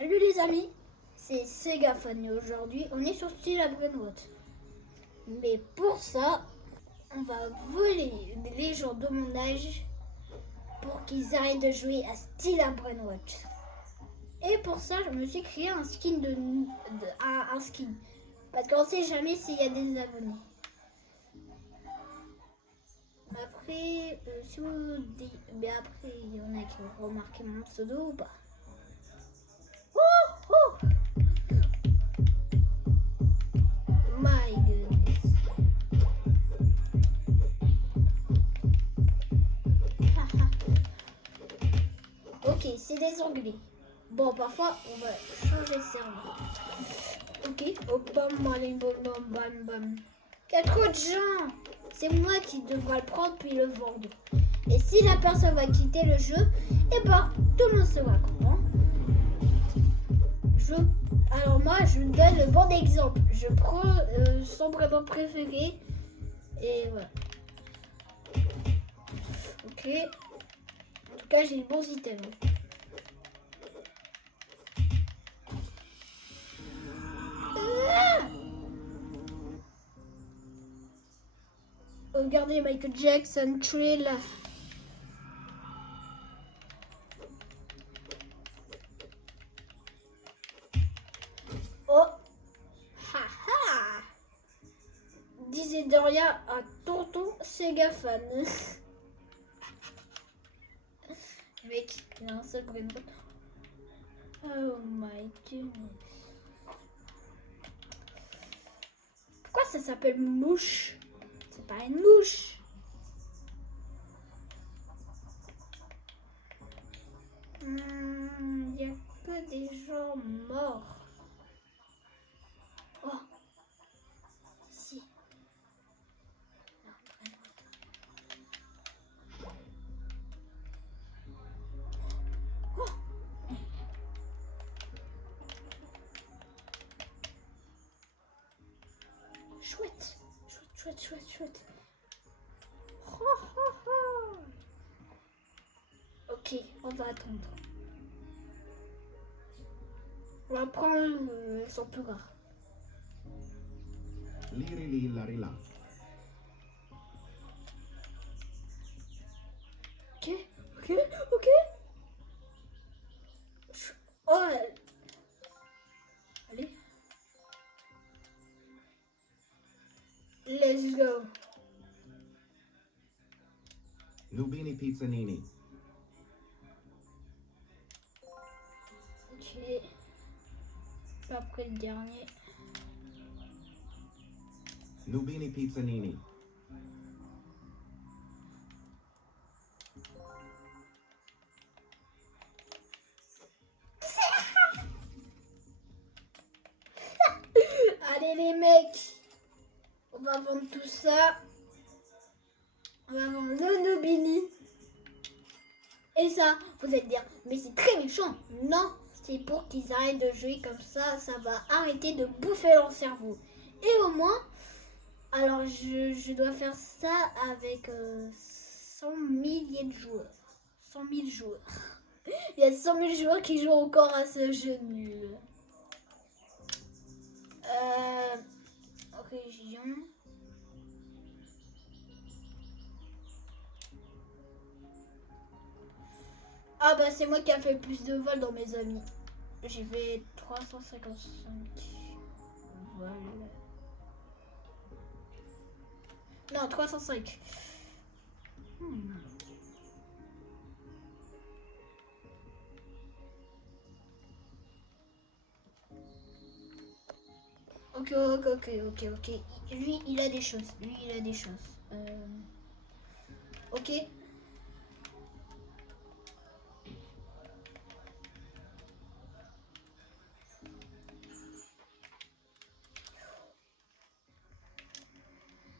Salut les amis, c'est Segafan et aujourd'hui on est sur Steel à Brainrot. Mais pour ça, on va voler les gens de mon âge pour qu'ils arrêtent de jouer à Steel à Brainrot. Et pour ça, je me suis créé un skin un skin. Parce qu'on sait jamais s'il y a des abonnés. Après, si vous dites... Mais après, il y en a qui ont remarqué mon pseudo ou pas. Oh oh my goodness. Ok, c'est des anglais. Bon, parfois, on va changer de serveur. Ok, hop, bam, bam, bam, bam, bam. Il y a trop de gens. C'est moi qui devrais le prendre puis le vendre. Et si la personne va quitter le jeu, eh ben, tout le monde sera content. Alors moi, je donne le bon exemple. Je prends son prénom préféré. Et voilà. Ok. En tout cas, j'ai les bons items. Regardez Michael Jackson, Trill. Oh, haha. Disait de rien à tonton Segafan. Mec, il a un seul brain. Oh my goodness. Pourquoi ça s'appelle mouche? C'est pas une mouche. Il n'y a que des gens morts. Oh. Si. Oh. Chouette. Chouette, chouette, chouette. Oh, oh, oh. Ok, on va attendre. On va prendre son plus rare. Liri la rila. Ok, ok, ok. Oh, allez. Let's go. Nubini Pizzanini. Ok. Pas après le dernier. Nubini Pizzanini. Allez les mecs. On va vendre tout ça. On va vendre le Nubini. Et ça, vous allez dire, mais c'est très méchant. Non, c'est pour qu'ils arrêtent de jouer comme ça. Ça va arrêter de bouffer leur cerveau. Et au moins, alors je dois faire ça avec 100 milliers de joueurs. 100 000 joueurs. Il y a 100 000 joueurs qui jouent encore à ce jeu nul. Région. Ah bah c'est moi qui a fait le plus de vols dans mes amis. J'ai fait 355 vols. Non, 305. Ok. Lui, il a des choses. Ok.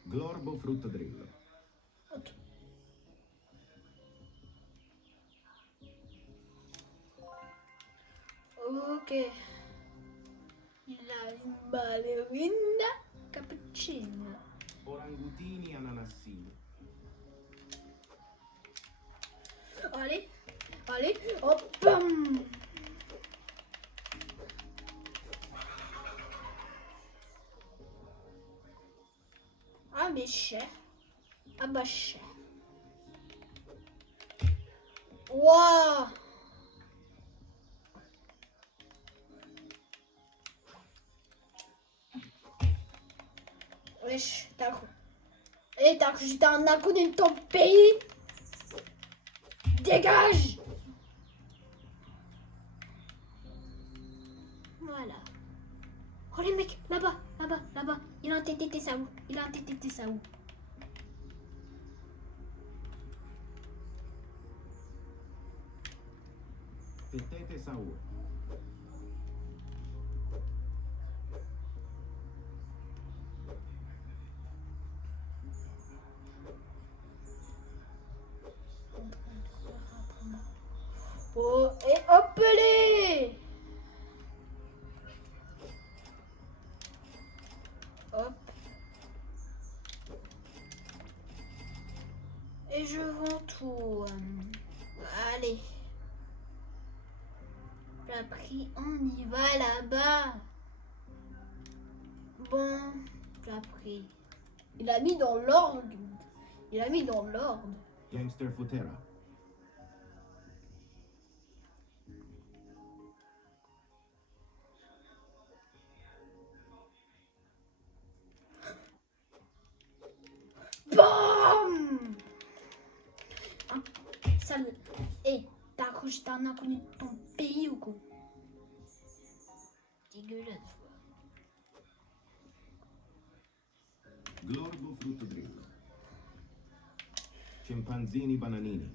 Glorbo Fruttodrillo. Ok. Ok. La ballerina cappuccino. Orangutini ananassini. Allez, hop, bam. mais cher. Ah bah cher. Waouh. Wesh, t'as cru. Et t'as cru que j'étais un inconnu de ton pays? Dégage! Voilà. Oh les mecs, là-bas, là-bas, là-bas. Il a un TTT ça où? Il a un TTT ça où? Tetete Saur. Oh, et hop les! Hop. Et je vends tout. Allez. J'ai pris, on y va là-bas. Bon, j'ai pris. Il a mis dans l'ordre. Il a mis dans l'ordre. Gangster Futera. BAM! Ah, sale. Hé, t'as cru que j'étais un inconnu de ton pays ou quoi? Dégueulasse. Glorbo Frutto Drillo. Scimpanzini Bananini.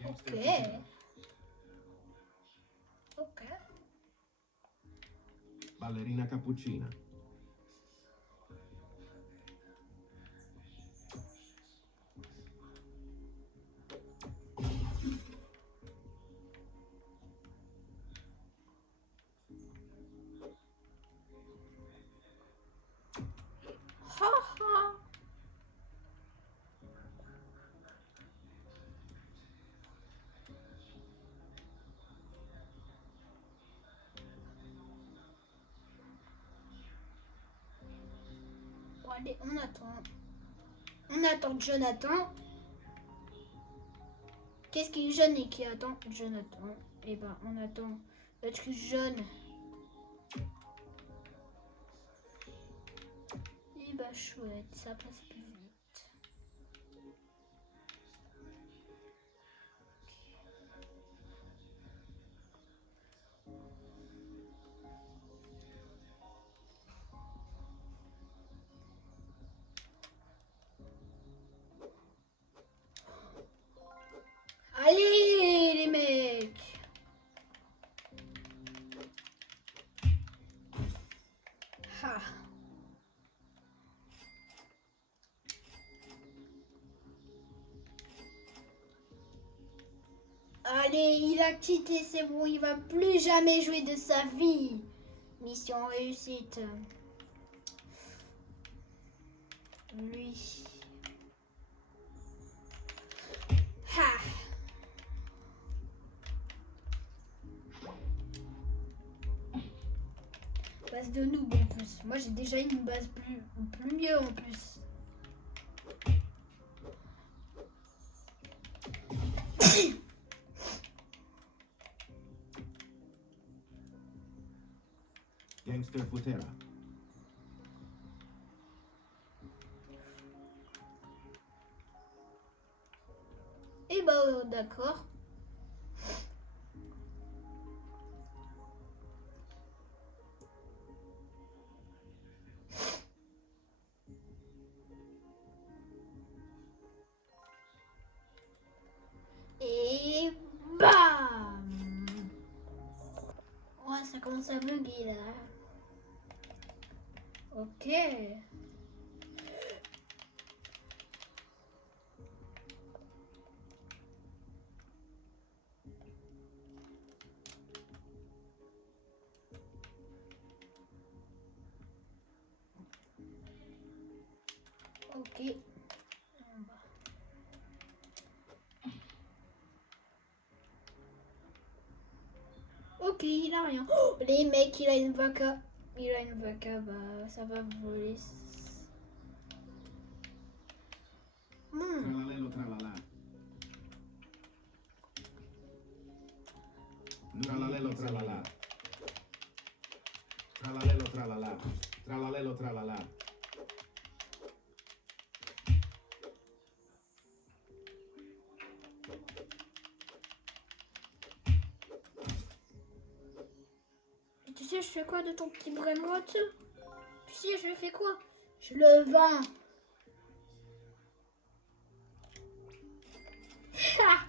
Gangster Ok. Futera. Ok. Ballerina Cappuccina. Ha ha. Bon, allez, on attend. On attend Jonathan. Qu'est-ce qui est jeune et qui attend Jonathan? Eh ben, on attend le truc jaune. Eh ben, chouette, ça passe plus vite. Allez, les mecs! Ha. Allez, il a quitté, c'est bon, il va plus jamais jouer de sa vie. Mission réussite. Lui. Ha. Base de noob en plus. Moi j'ai déjà une base plus mieux en plus. Gangster Futera. Et bah d'accord. Et bam. Ouais, ça commence à bugger là. Ok. Ok. Ok, il a rien. Oh, les mecs, il a une vaca. Il a une vaca, bah ça va voler. Tralalelo tralala. Tralalelo tralala. Tralalelo tralala. Tralalelo tralala. Et tu sais, je fais quoi de ton petit brainrot? Tu sais, je fais quoi? Je le vends. Ha!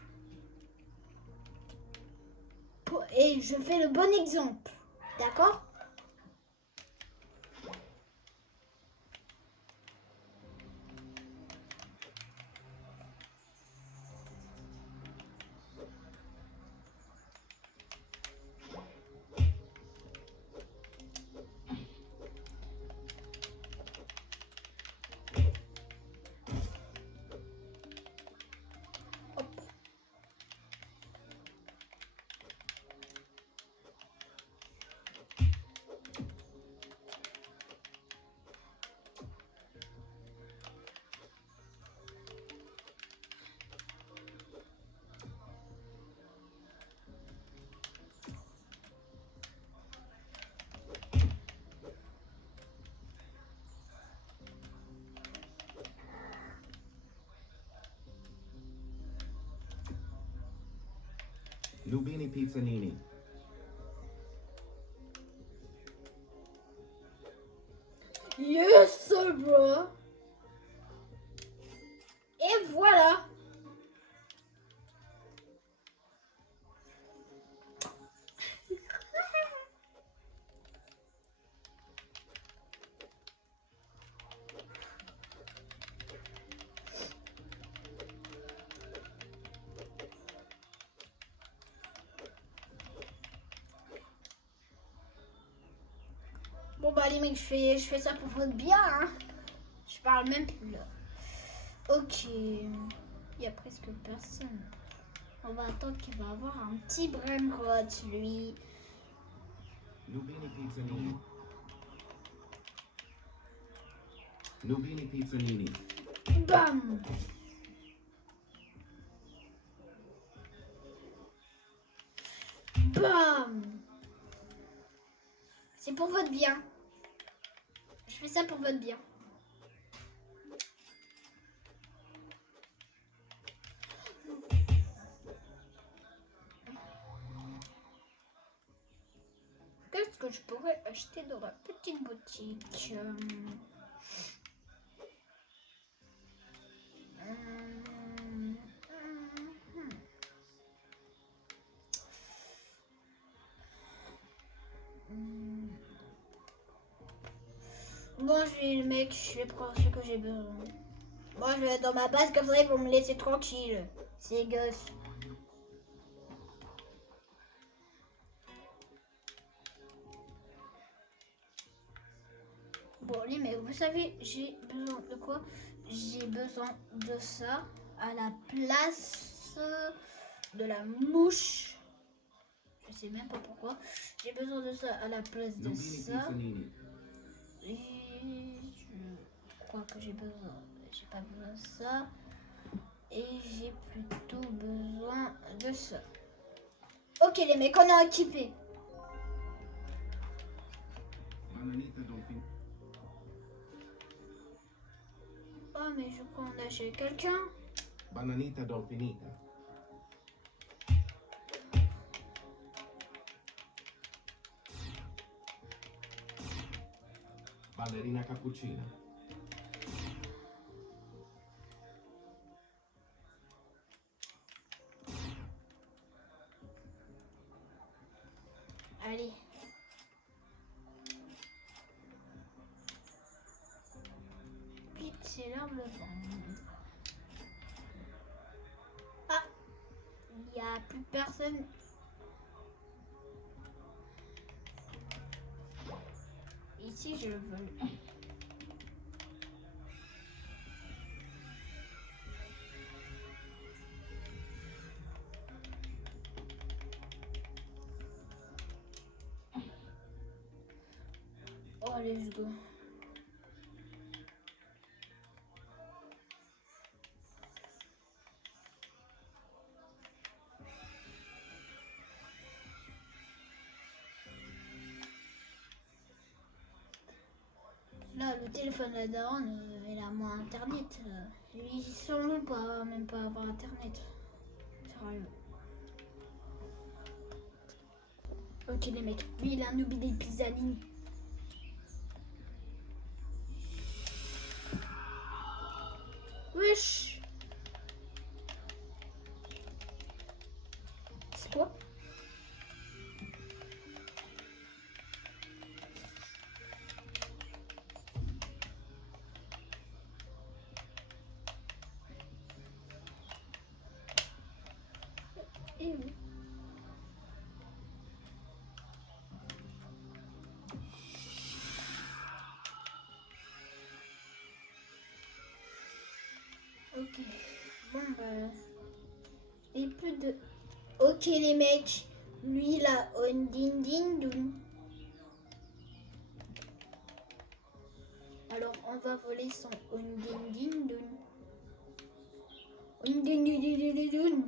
Et je fais le bon exemple. D'accord? Nubini Pizzanini. Yes, sir, bro. Et voilà. Bon bah les mecs, je fais ça pour votre bien, hein. Je parle même plus là. Ok. Il y a presque personne. On va attendre qu'il va avoir un petit brainrot, lui. Nubini Pizzanini. Nubini Pizzanini. Bam. Bam. C'est pour votre bien. Je fais ça pour votre bien. Qu'est-ce que je pourrais acheter dans la petite boutique? Bon, je vais le mec, je vais prendre ce que j'ai besoin. Moi, je vais être dans ma base, comme ça, ils vont me laisser tranquille. C'est gosse. Bon, les mecs, vous savez, j'ai besoin de quoi? J'ai besoin de ça à la place de la mouche. Je sais même pas pourquoi. J'ai besoin de ça à la place de Nubini ça. Pizzanini. Et je crois que j'ai besoin. J'ai pas besoin de ça. Et j'ai plutôt besoin de ça. Ok les mecs, on est équipés. Bananita Dolphin. Oh mais je crois qu'on a chez quelqu'un. Bananita Dolfinita. Ballerina cappuccina. Allez. Puis c'est l'heure de le vendre. Ah, il n'y a plus personne. Ici je le veux. let's go. Là, le téléphone de la daronne, il a moins internet. Lui, sans nous, pas, même pas avoir internet. Sérieux. Ok, les mecs, lui, il a un oubli des pizzanini. Wesh. C'est quoi? Et où? Ok. Bon, bah. Et plus de. Ok, les mecs. Lui, il a un din din dun. Alors, on va voler son un din din dun. Un din din din din dun.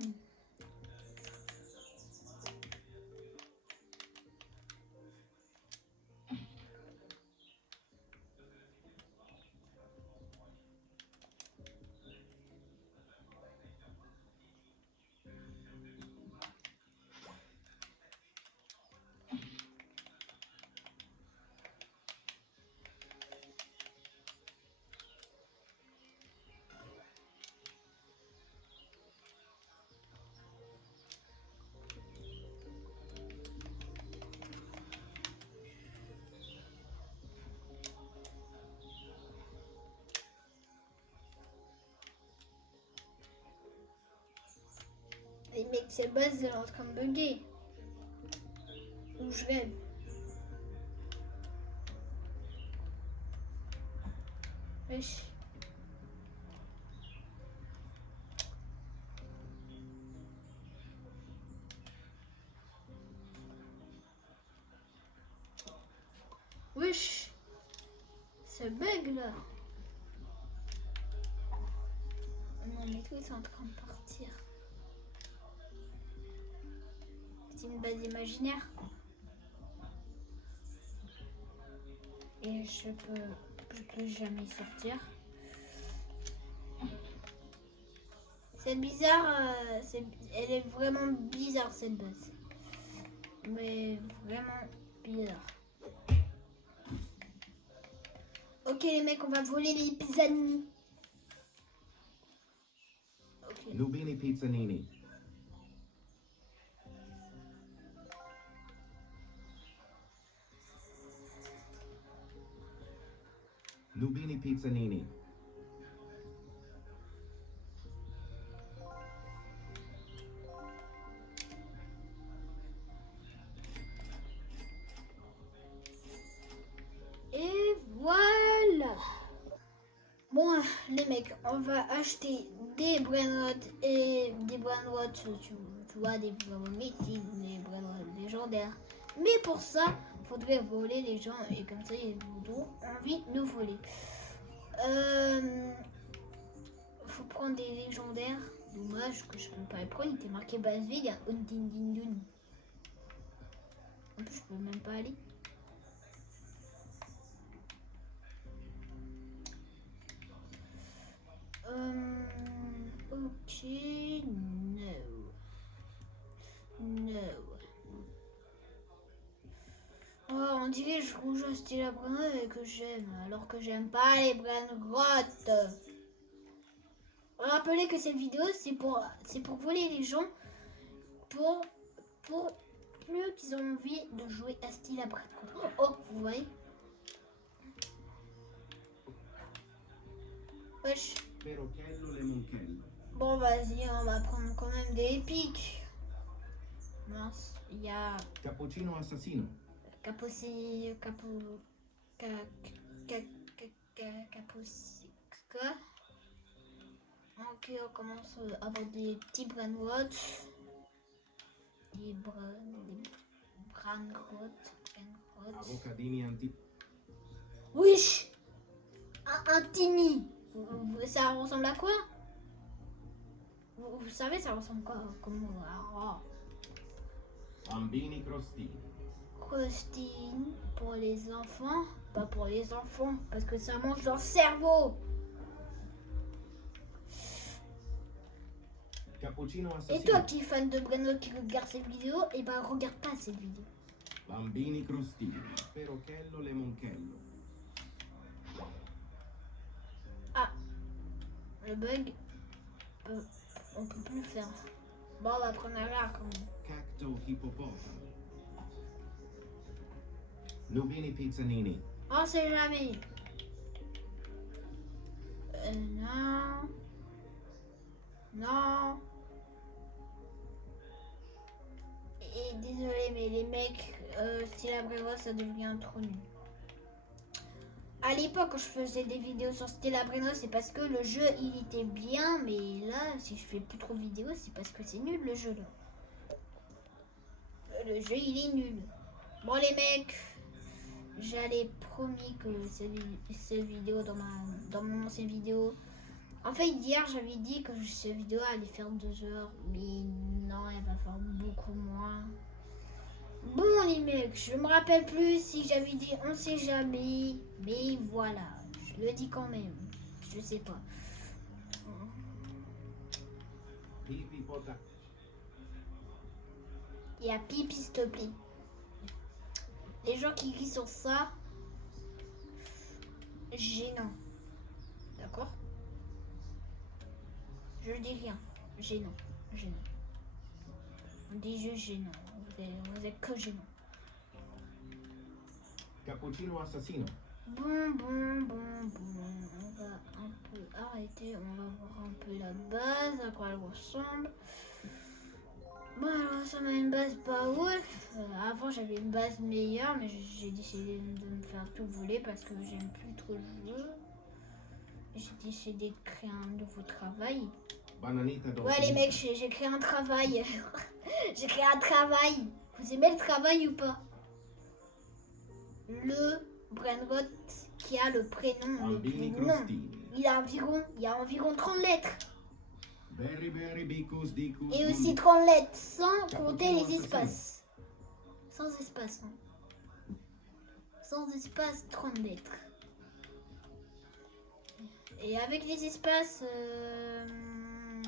Les mecs, cette base, elle est en train de bugger. Ou je rêve. Wesh. Wesh. Ce bug là. Oh non, mais tout est en train de partir. C'est une base imaginaire. Et je peux jamais sortir. C'est bizarre, elle est vraiment bizarre cette base. Mais vraiment bizarre. Ok les mecs, on va voler les pizzanini. Ok. Nubini Pizzanini. Nubini Pizzanini. Et voilà. Bon les mecs, on va acheter des brainrots et des brainrots, tu vois, des brainrots mythiques, des brainrots légendaires. Mais pour ça, faudrait voler les gens et comme ça ils auront envie de nous voler. Faut prendre des légendaires. Dommage que je peux pas les prendre. Il était marqué base vide, il y a un din din dun. En plus, je peux même pas aller. Ok, no. No. Oh, on dirait que je rouge un style à brun et que j'aime, alors que j'aime pas les braines grottes. Rappelez que cette vidéo, c'est pour voler les gens, pour plus qu'ils ont envie de jouer à style à brun. Oh, vous voyez? Wesh. Perochello Lemonchello. Bon, vas-y, on va prendre quand même des épiques. Mince, il y a Cappuccino Assassino. Capoci... Capo... Capoci... Quoi? Ok, on commence à avoir des petits brainrots. Des brainrots. Bocadini Anti. Wesh. Un tini. Ça ressemble à quoi? Vous savez, ça ressemble quoi? Comment? Bambini crostini. Crostine pour les enfants. Pas pour les enfants, parce que ça mange leur cerveau. Cappuccino Et toi assassino. qui es fan de Breno qui regarde cette vidéo, et ben regarde pas cette vidéo. Bambini crostini. Perochello lemonchello. Ah, le bug, on peut plus le faire. Bon, on va prendre un là quand même. Cacto hippopotamo. Nubini pizzanini. On sait jamais. Non. Non. Et désolé, mais les mecs, si la Breno, ça devient trop nul. À l'époque, quand je faisais des vidéos sur Stella Breno, c'est parce que le jeu, il était bien. Mais là, si je fais plus trop de vidéos, c'est parce que c'est nul le jeu là. Le jeu, il est nul. Bon les mecs, j'avais promis que cette vidéo dans mon ancienne vidéo. En fait, hier, j'avais dit que cette vidéo allait faire 2 heures. Mais non, elle va faire beaucoup moins. Bon les mecs, je me rappelle plus si j'avais dit on sait jamais. Mais voilà, je le dis quand même. Je sais pas. Hippopotamo. Il y a pipi, s'il te plaît. Les gens qui crient sur ça, gênant. D'accord? Je dis rien. Gênant. Gênant. On dit juste gênant. Vous êtes que gênant. Cappuccino assassino. Bon. On va un peu arrêter. On va voir un peu la base, à quoi elle ressemble. Bon, alors ça m'a une base pas ouf. Avant, j'avais une base meilleure, mais j'ai décidé de me faire tout voler parce que j'aime plus trop le jeu. J'ai décidé de créer un nouveau travail. Bananita Ouais, dolce. les mecs, j'ai créé un travail. J'ai créé un travail. Vous aimez le travail ou pas? Le Brainrot qui a le prénom le plus Bambini long. crostini. Il y a environ 30 lettres. Berry bicus dicus. Et aussi 30 lettres, sans compter les espaces. Sans espace, non. Sans espace, 30 lettres. Et avec les espaces...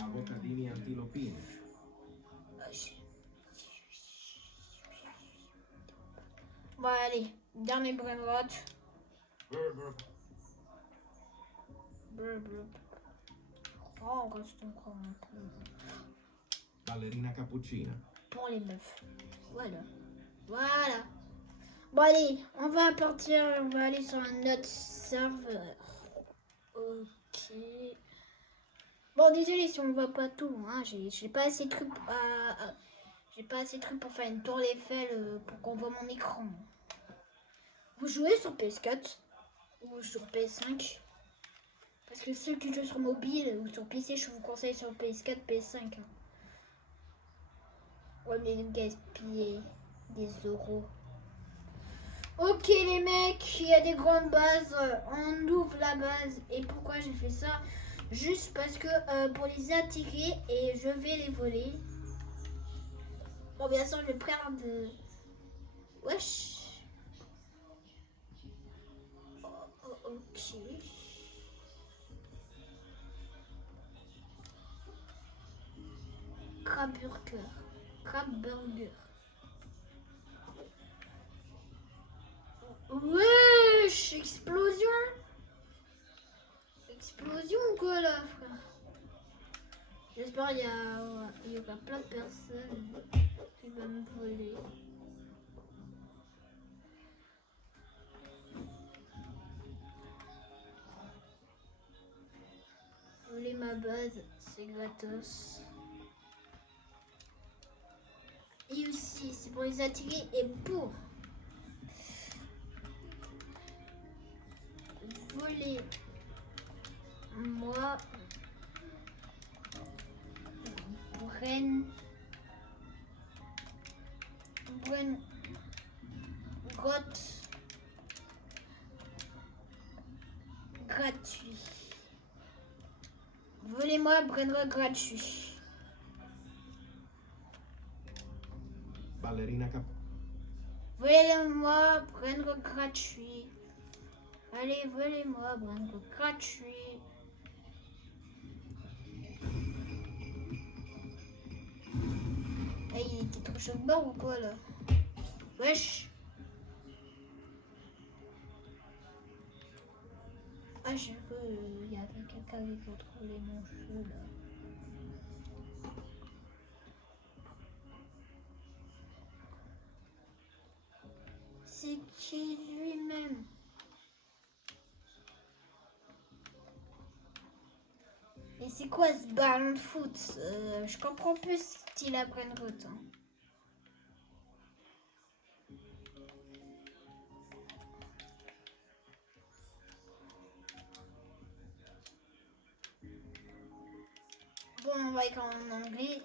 Avocadini antilopini. Bon, allez, dernier Brainrot. Oh, on reste encore un peu. Ballerina cappuccina. Pour les meufs. Voilà. Bon, allez, on va partir. On va aller sur un autre serveur. Ok. Bon, désolé si on voit pas tout. Hein. J'ai pas assez de trucs j'ai pas assez de trucs pour faire une tour Eiffel pour qu'on voit mon écran. Vous jouez sur PS4 ou sur PS5? Parce que ceux qui jouent sur mobile ou sur PC, je vous conseille sur PS4, PS5. Hein. Ouais, mais gaspiller des euros. Ok les mecs, il y a des grandes bases. On ouvre la base. Et pourquoi j'ai fait ça? Juste parce que pour les attirer et je vais les voler. Bon, bien sûr, je vais prendre de... Wesh. Ok. Crab burger. Wesh, explosion ou quoi là, frère? J'espère qu'il y aura plein de personnes qui vont me voler. Voler ma base, c'est gratos. Et aussi, c'est pour les attirer et pour voler moi Brainrot gratuit. Volez-moi Brainrot gratuit. Ballerina cap... Volez-moi Brainrot gratuit. Allez, volez-moi Brainrot gratuit. Hey, il était trop chaud de bord ou quoi là? Wesh. Ah, je veux. Il y avait quelqu'un qui contrôlait mon jeu là. C'est qui lui-même? Et c'est quoi ce ballon de foot? Je comprends plus style à Brainrot. Hein. Bon, on va écrire en anglais.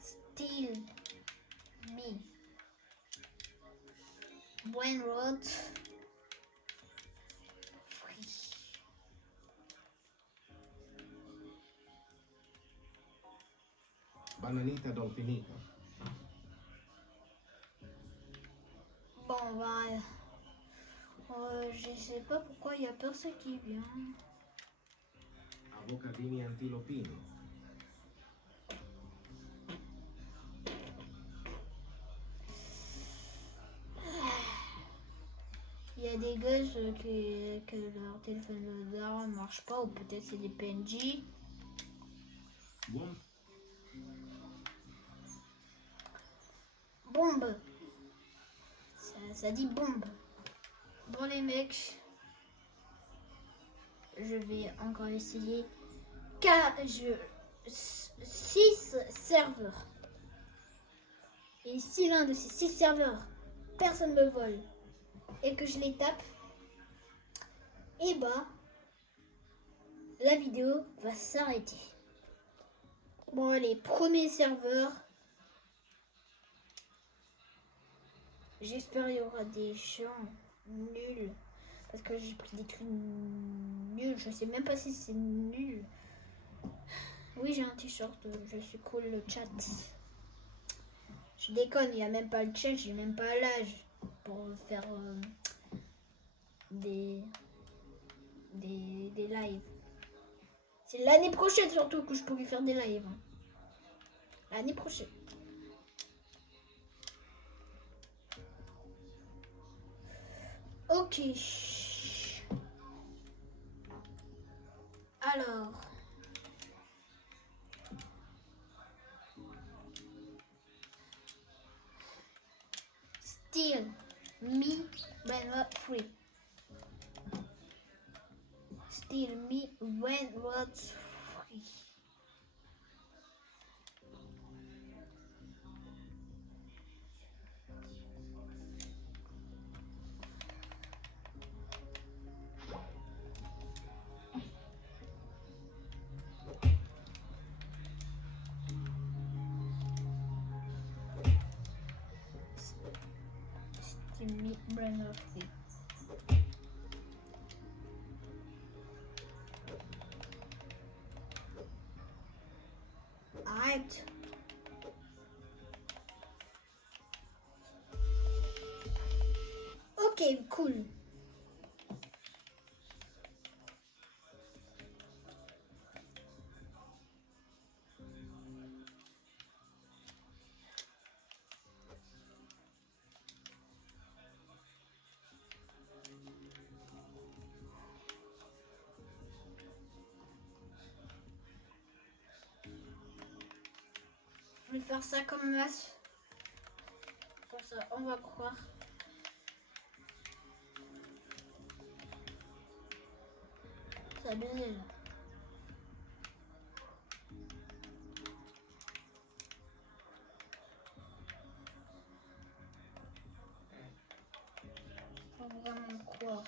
Still me. Brainrot. Free. Bananita dolfinita. Bon, on va. Je sais pas pourquoi il y a personne qui vient. Avocadini antilopino. Il y a des gosses que leur téléphone ne marche pas, ou peut-être c'est des PNJ. Buon... Bombe. Ça dit bombe. Bon les mecs, je vais encore essayer. 6 serveurs. Et si l'un de ces 6 serveurs, personne me vole et que je les tape, et bah la vidéo va s'arrêter. Bon allez, premier serveur. J'espère qu'il y aura des gens nuls. Parce que j'ai pris des trucs nuls. Je sais même pas si c'est nul. Oui, j'ai un t-shirt. Je suis cool, le chat. Je déconne, il n'y a même pas le chat. J'ai même pas l'âge pour faire des lives. C'est l'année prochaine surtout que je pourrai faire des lives. L'année prochaine. Ok. Alors. Still me when not free. Still me when not free. Me brain of free. Alright. Ok, cool. Je vais faire ça comme masse. Comme ça, on va croire. Ça a bien là. Faut vraiment croire.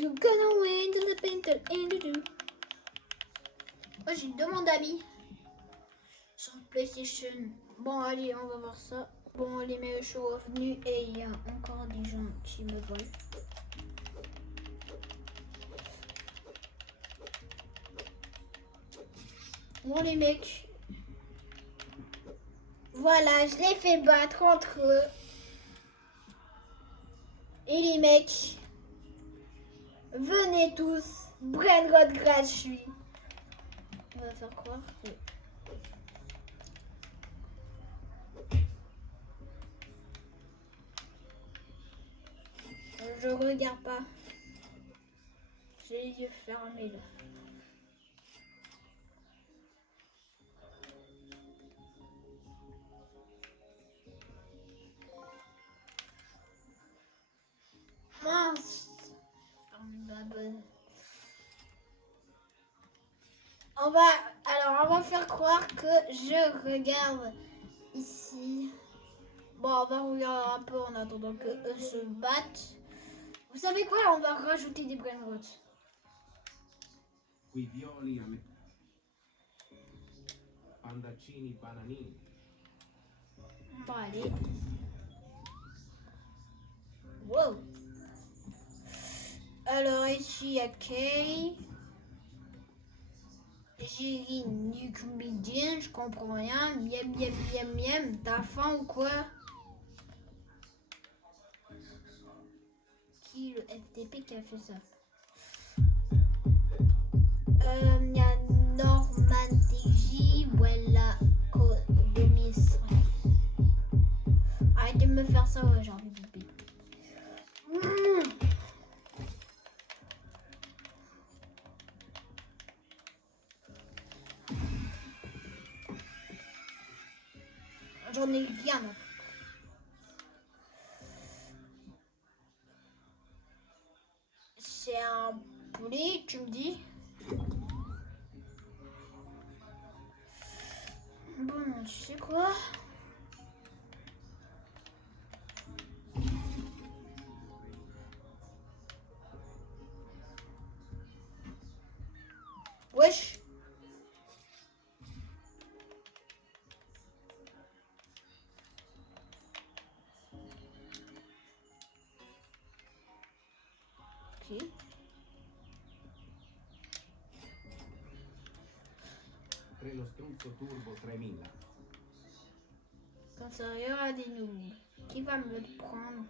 You gonna win to the painter and to do. Moi j'ai deux mon d'amis. Ils sont PlayStation. Bon, allez, on va voir ça. Bon, les meilleurs show revenus et il y a encore des gens qui me volent. Bon, les mecs. Voilà, je les fais battre entre eux. Et les mecs, venez tous. Brainrot gratuit. On va faire croire que... Je regarde pas. J'ai les yeux fermés là. Mince. On va faire croire que je regarde ici. Bon, on va regarder un peu en attendant que eux se battent. Vous savez quoi? On va rajouter des brainrots. Qui violi a me... Pandaccini bananini. Bon, allez. Wow. Alors ici, il y a Kay. J'ai une nuit comédienne, je comprends rien. Miam, miam, miam, miam. T'as faim ou quoi? Qui le FTP qui a fait ça? Il y a Norman TJ, voilà, Codomis. Arrêtez de me faire ça, ouais, j'ai envie de pipi. J'en ai rien à foutre. C'est un poulet, tu me dis? Bon, tu sais quoi? Wesh. Ok. Treno struzzo turbo 3000. Quand ça y aura des noobs, qui va me le prendre?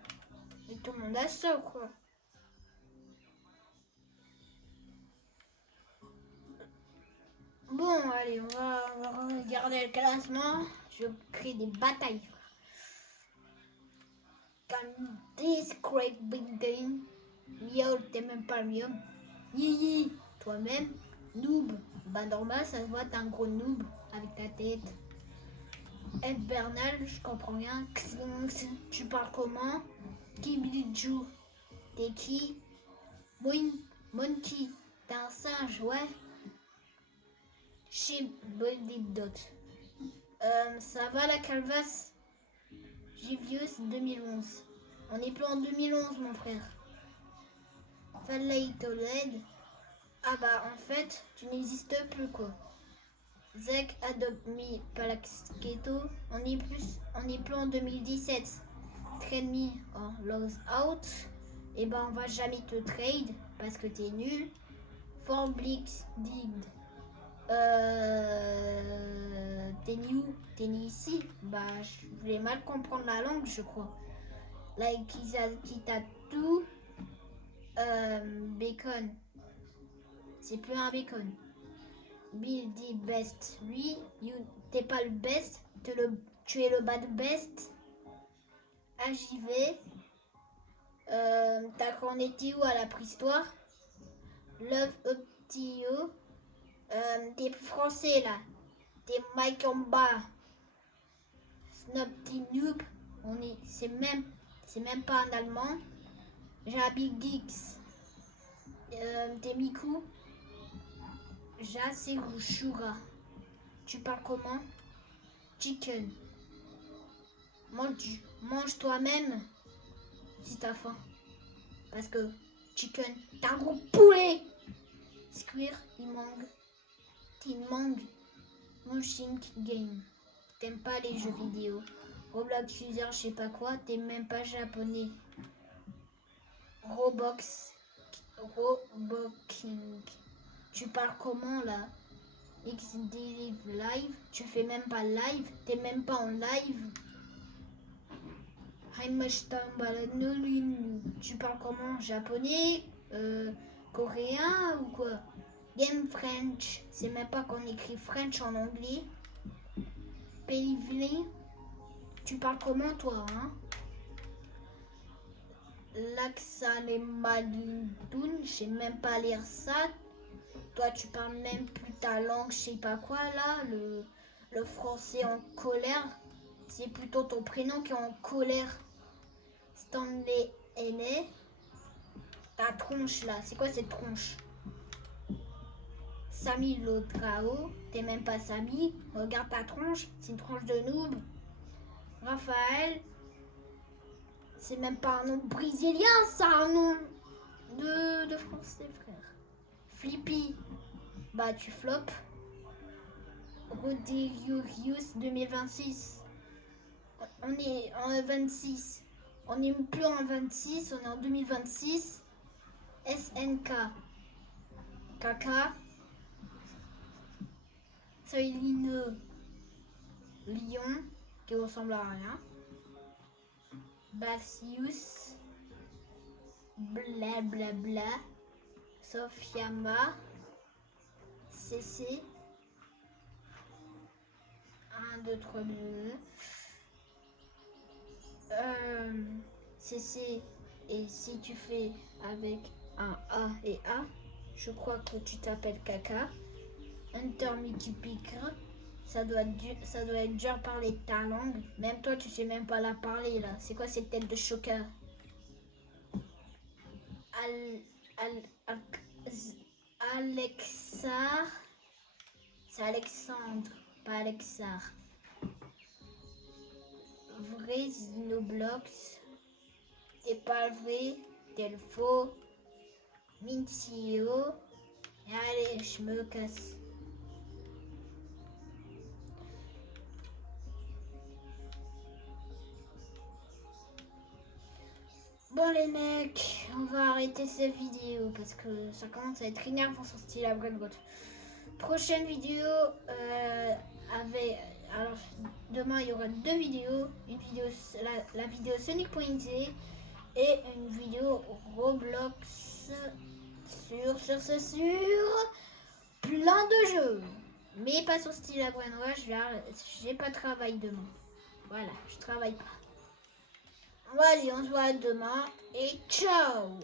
Mais tout le monde a ça ou quoi? Bon, allez, on va regarder le classement. Je crée des batailles. Comme this great building. Yo, t'es même pas mieux. Yi, toi-même, noob. Bah normal, ça se voit, t'es un gros noob avec ta tête. F Bernal, je comprends rien. Xinx, tu parles comment? Kibilju, t'es qui? Monkey, t'es un singe, ouais. Chez Body Dot. Ça va la calvasse? Givius 2011. On est plus en 2011, mon frère. Fallait Toled. Ah bah en fait, tu n'existes plus quoi. Zek Adopt Me Palaxketo. On est plus en 2017. Trade Me en Lost Out. Et bah on va jamais te trade parce que t'es nul. Forblix Digged. T'es né ici. Bah je voulais mal comprendre la langue je crois. Like qui t'a tout. Bacon. C'est plus un bacon. Bill dit best. Lui, t'es pas le best. Tu es le bad best. AJV. T'as qu'on était où à la préhistoire? Love Optio. T'es français là. T'es Mike en bas. Snopty Noob. C'est même pas un allemand. Jabi Geeks. T'es Miku. Jaserushura. Tu parles comment? Chicken. Mange toi-même si t'as faim. Parce que chicken, t'es un gros poulet. Square, il manque. Tin mangue. Moshing game. t'aimes pas les jeux vidéo. Roblox user, je sais pas quoi, t'es même pas japonais. Roboking. Tu parles comment là? XD live, tu fais même pas live, t'es même pas en live. Tu parles comment? Japonais? Coréen ou quoi? Game French, c'est même pas qu'on écrit French en anglais. Payvley, tu parles comment toi, hein? Laxalemadun, je sais même pas lire ça. Toi, tu parles même plus ta langue, je sais pas quoi là. Le français en colère, c'est plutôt ton prénom qui est en colère. Stanley Henné, ta tronche là, c'est quoi cette tronche? Samy Lodrao, t'es même pas Samy, regarde ta tronche, c'est une tronche de noob. Raphaël, c'est même pas un nom brésilien, c'est un nom de français, frère. Flippy, bah tu flopes. Roderius 2026, on est en 26, on n'est plus en 26, on est en 2026. SNK, Kaka, Soiline, Lion, qui ressemble à rien. Basius, blablabla, Sofiama, CC, 1, 2, 3, 2, CC, et si tu fais avec un A et A, je crois que tu t'appelles Kaka. Hunter Mickey Picker, ça doit être dur parler ta langue. Même toi, tu sais même pas la parler là. C'est quoi cette tête de choca? Alexar, c'est Alexandre, pas Alexar. Vrai Zinoblox, t'es pas vrai, t'es le faux. Mintio, allez, je me casse. Bon les mecs, on va arrêter cette vidéo parce que ça commence à être énervant son style à Brainbot. Prochaine vidéo alors demain il y aura 2 vidéos, une vidéo la vidéo Sonic.exe et une vidéo Roblox sur plein de jeux. Mais pas sur style à Brainbot, j'ai pas de travail demain. Voilà, je travaille pas. Allez, on se voit demain et ciao!